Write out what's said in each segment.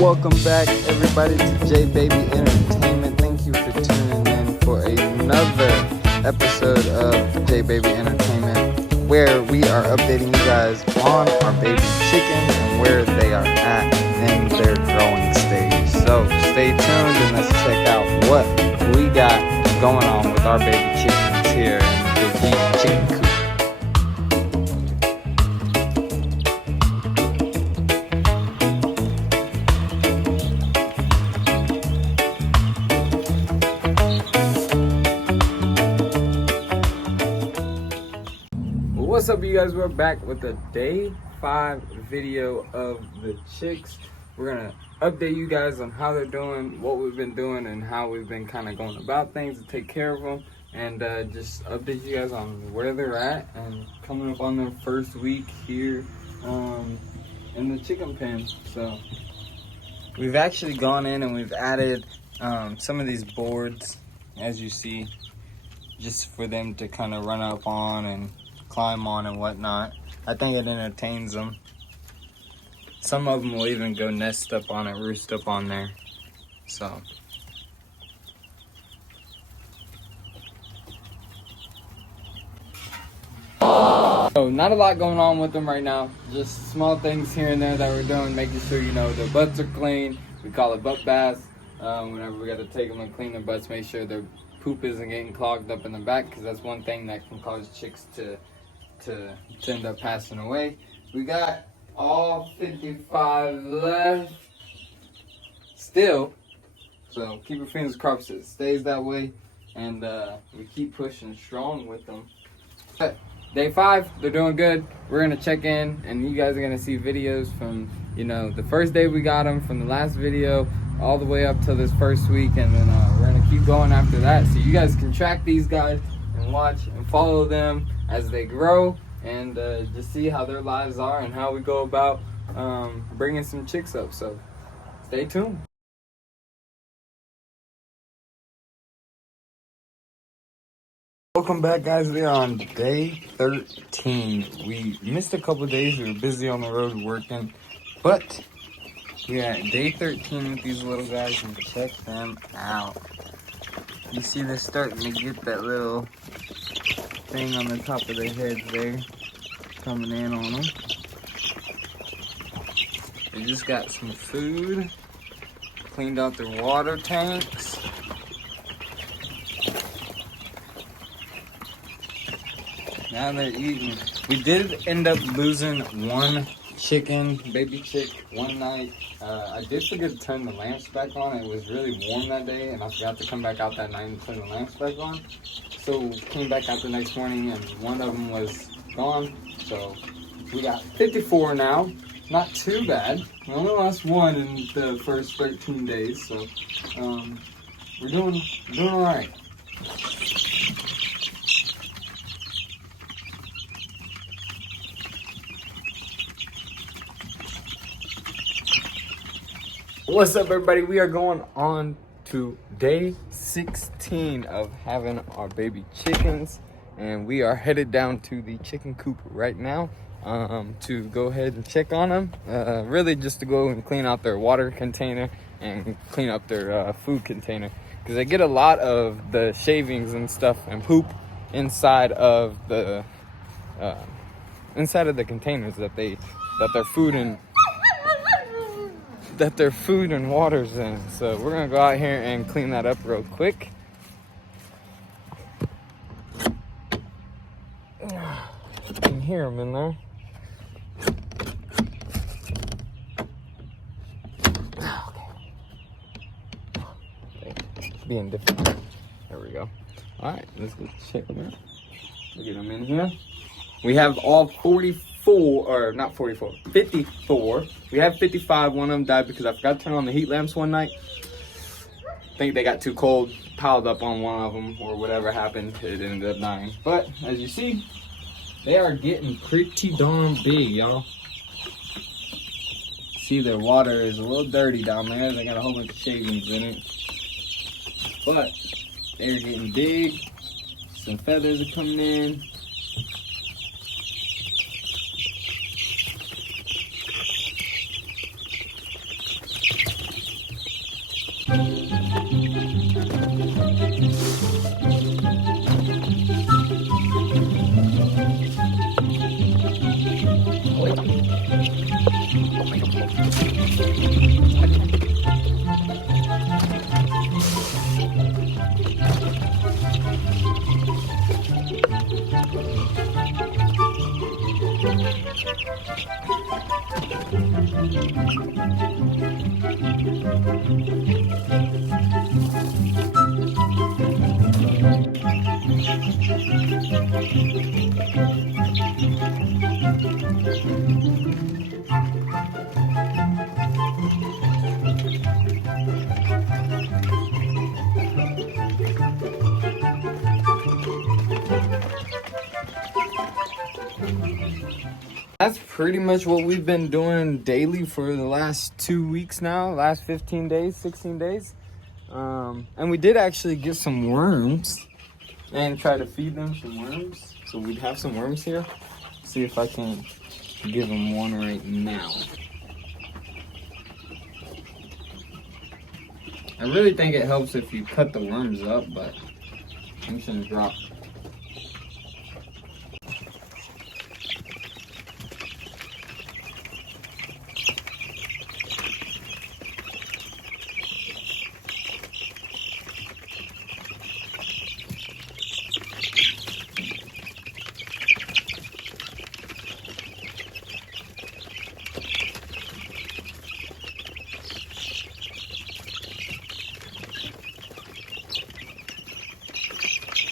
Welcome back, everybody, to J Baby Entertainment. Thank you for tuning in for another episode of J Baby Entertainment, where we are updating you guys on our baby chickens and where they are at in their growing stage. So stay tuned and let's check out what we got going on with our baby chickens here in the G Chicken Coop. What's up, you guys? We're back with the day 5 video of the chicks. We're gonna update you guys on how they're doing, what we've been doing, and how we've been kind of going about things to take care of them, and just update you guys on where they're at and coming up on their first week here in the chicken pen. So we've actually gone in and we've added some of these boards, as you see, just for them to kind of run up on and climb on and whatnot. I think it entertains them. Some of them will even go nest up on it, roost up on there. So not a lot going on with them right now. Just small things here and there that we're doing, making sure, you know, their butts are clean. We call it butt baths. Whenever we got to take them and clean their butts, make sure their poop isn't getting clogged up in the back, because that's one thing that can cause chicks to end up passing away. We got all 55 left still, so keep your fingers crossed it stays that way, and we keep pushing strong with them. But day 5, they're doing good. We're gonna check in, and you guys are gonna see videos from, you know, the first day we got them, from the last video all the way up till this first week, and then we're gonna keep going after that, so you guys can track these guys and watch and follow them as they grow, and just see how their lives are and how we go about bringing some chicks up. So stay tuned. Welcome back, guys. We are on day 13. We missed a couple days. We were busy on the road working, but we're at day 13 with these little guys, and check them out. You see they're starting to get that little thing on the top of their heads there, coming in on them. They just got some food, cleaned out their water tanks. Now they're eating. We did end up losing one chicken, baby chick, one night. I did forget to turn the lamps back on. It was really warm that day, and I forgot to come back out that night and turn the lamps back on. So came back out the next morning, and one of them was gone. So we got 54 now. Not too bad. We only lost one in the first 13 days, so we're doing all right. What's up, everybody? We are going on to day 16 of having our baby chickens, and we are headed down to the chicken coop right now to go ahead and check on them. Really just to go and clean out their water container and clean up their food container, because they get a lot of the shavings and stuff and poop inside of the containers that their food and water's in. So we're gonna go out here and clean that up real quick. You can hear them in there. Okay. Being different. There we go. All right, let's go check them out. We'll get them in here. We have all 54, or not 44, 54. We have 55. One of them died because I forgot to turn on the heat lamps one night. I think they got too cold, piled up on one of them, or whatever happened. It ended up dying. But as you see, they are getting pretty darn big, y'all. See, their water is a little dirty down there. They got a whole bunch of shavings in it. But they're getting big. Some feathers are coming in. That's pretty much what we've been doing daily for the last 2 weeks now, last 15 days, 16 days. And we did actually get some worms and try to feed them some worms. So we'd have some worms here. See if I can give them one right now. I really think it helps if you cut the worms up, but I'm just gonna drop.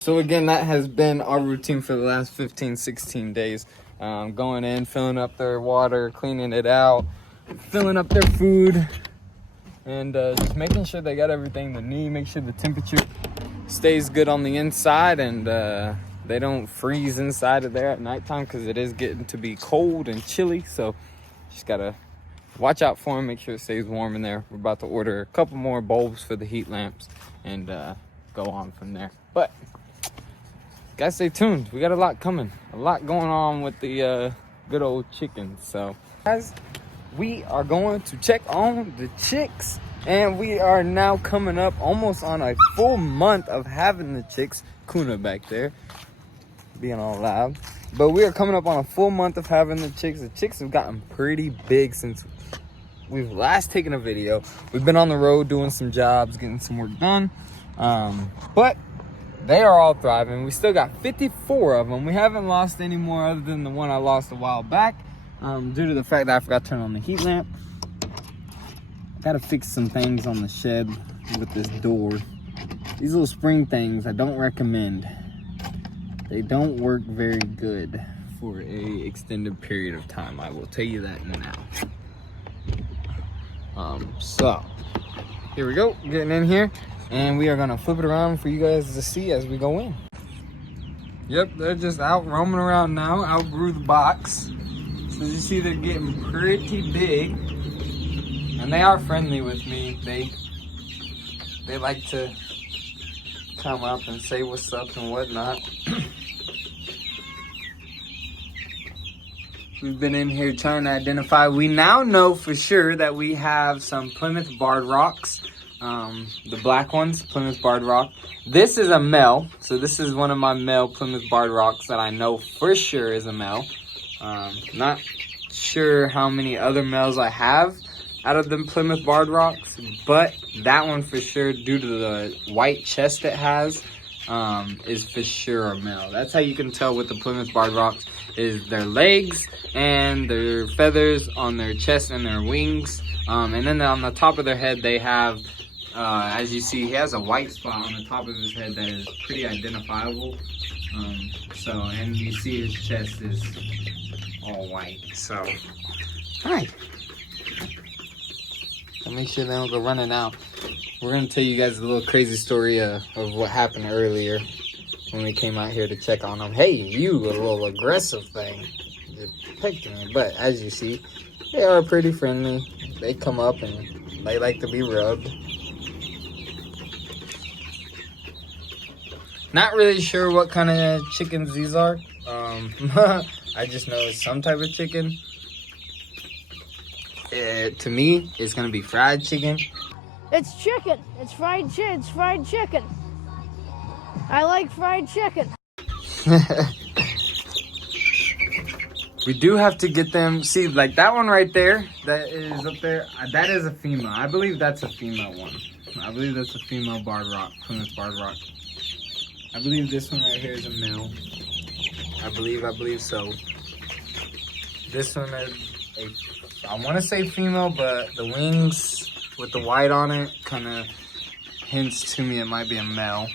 So again, that has been our routine for the last 15, 16 days. Going in, filling up their water, cleaning it out, filling up their food, and just making sure they got everything they need, make sure the temperature stays good on the inside and they don't freeze inside of there at nighttime because it is getting to be cold and chilly. So just gotta watch out for them, make sure it stays warm in there. We're about to order a couple more bulbs for the heat lamps and go on from there. But guys, stay tuned. We got a lot coming. A lot going on with the good old chickens. So, guys, we are going to check on the chicks. And we are now coming up almost on a full month of having the chicks. Kuna back there, being all loud. But we are coming up on a full month of having the chicks. The chicks have gotten pretty big since we've last taken a video. We've been on the road doing some jobs, getting some work done. But they are all thriving. We still got 54 of them. We haven't lost any more other than the one I lost a while back due to the fact that I forgot to turn on the heat lamp. I gotta fix some things on the shed with this door. These little spring things I don't recommend. They don't work very good for a extended period of time. I will tell you that now. So here we go, getting in here. And we are gonna flip it around for you guys to see as we go in. Yep, they're just out roaming around now, outgrew the box. So as you see, they're getting pretty big. And they are friendly with me. They like to come up and say what's up and whatnot. We've been in here trying to identify. We now know for sure that we have some Plymouth Barred Rocks. The black ones, Plymouth Barred Rock. This is a male, so this is one of my male Plymouth Barred Rocks that I know for sure is a male. Not sure how many other males I have out of the Plymouth Barred Rocks, but that one for sure, due to the white chest it has, is for sure a male. That's how you can tell with the Plymouth Barred Rocks, is their legs and their feathers on their chest and their wings. And then on the top of their head they have, as you see, he has a white spot on the top of his head that is pretty identifiable. And you see his chest is all white. So, hi. So make sure they don't go running out. We're gonna tell you guys a little crazy story of what happened earlier when we came out here to check on them. Hey, you, a little aggressive thing. You're pecking me. But as you see, they are pretty friendly. They come up and they like to be rubbed. Not really sure what kind of chickens these are. I just know it's some type of chicken. To me, it's gonna be fried chicken. It's chicken. It's fried chicken. It's fried chicken. I like fried chicken. We do have to get them. See, like that one right there, that is up there. That is a female. I believe that's a female one. I believe that's a female Barred Rock, Plymouth Barred Rock. I believe this one right here is a male. I believe so. This one is a I want to say female, but the wings with the white on it kind of hints to me it might be a male.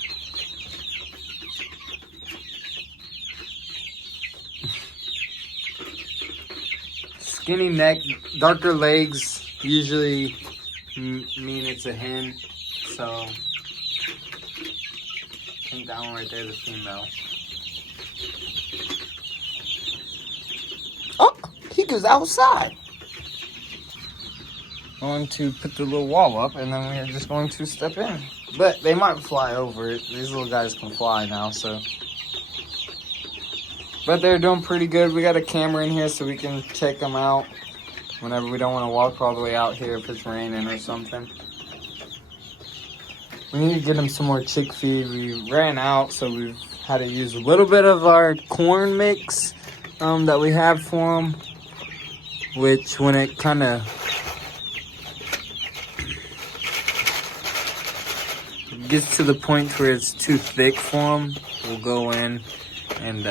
Skinny neck, darker legs usually mean it's a hen. So I think that one right there is a female. Oh, he goes outside. Going to put the little wall up, and then we're just going to step in. But they might fly over it. These little guys can fly now, so. But they're doing pretty good. We got a camera in here so we can check them out whenever we don't want to walk all the way out here if it's raining or something. We need to get them some more chick feed. We ran out, so we've had to use a little bit of our corn mix that we have for them, which when it kind of gets to the point where it's too thick for them, we'll go in and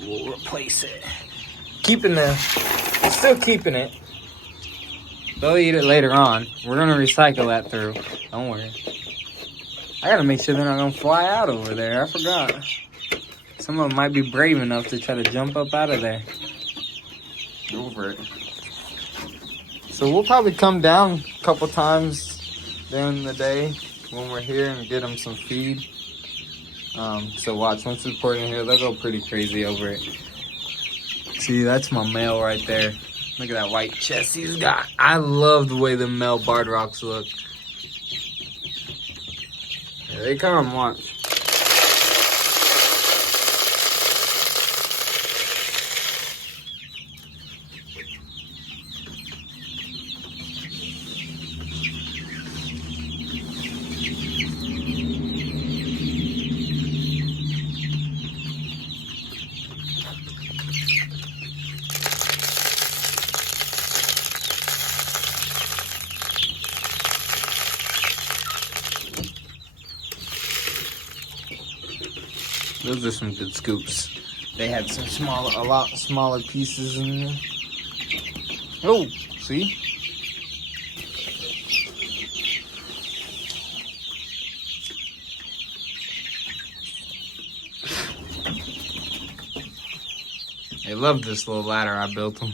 we'll replace it. Still keeping it. They'll eat it later on. We're gonna recycle that through. Don't worry. I gotta make sure they're not gonna fly out over there. I forgot. Some of them might be brave enough to try to jump up out of there. Over it. So we'll probably come down a couple times during the day when we're here and get them some feed. So watch, once we pour it in here, they'll go pretty crazy over it. See, that's my male right there. Look at that white chest he's got. I love the way the male barred rocks look. Here they come, watch. Those are some good scoops. They had some a lot smaller pieces in there. Oh, see? They love this little ladder I built them.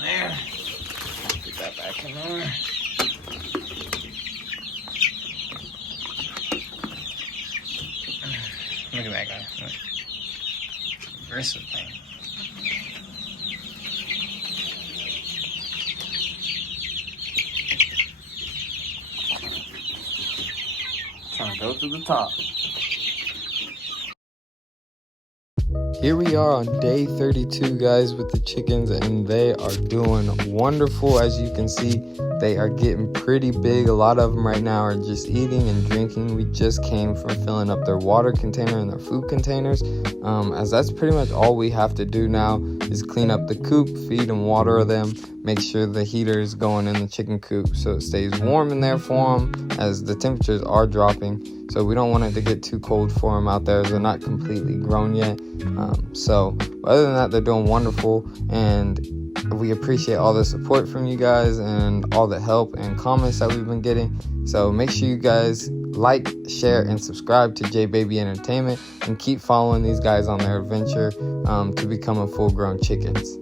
There. Get that back in there. Look at that guy. Look. Aggressive thing. Trying to go to the top. Here we are on day 32, guys, with the chickens, and they are doing wonderful. As you can see, they are getting pretty big. A lot of them right now are just eating and drinking. We just came from filling up their water container and their food containers, as that's pretty much all we have to do now is clean up the coop, feed and water them, make sure the heater is going in the chicken coop so it stays warm in there for them as the temperatures are dropping. So we don't want it to get too cold for them out there as they're not completely grown yet. So other than that, they're doing wonderful, and we appreciate all the support from you guys and all the help and comments that we've been getting. So make sure you guys like, share, and subscribe to J Baby Entertainment, and keep following these guys on their adventure to becoming full-grown chickens.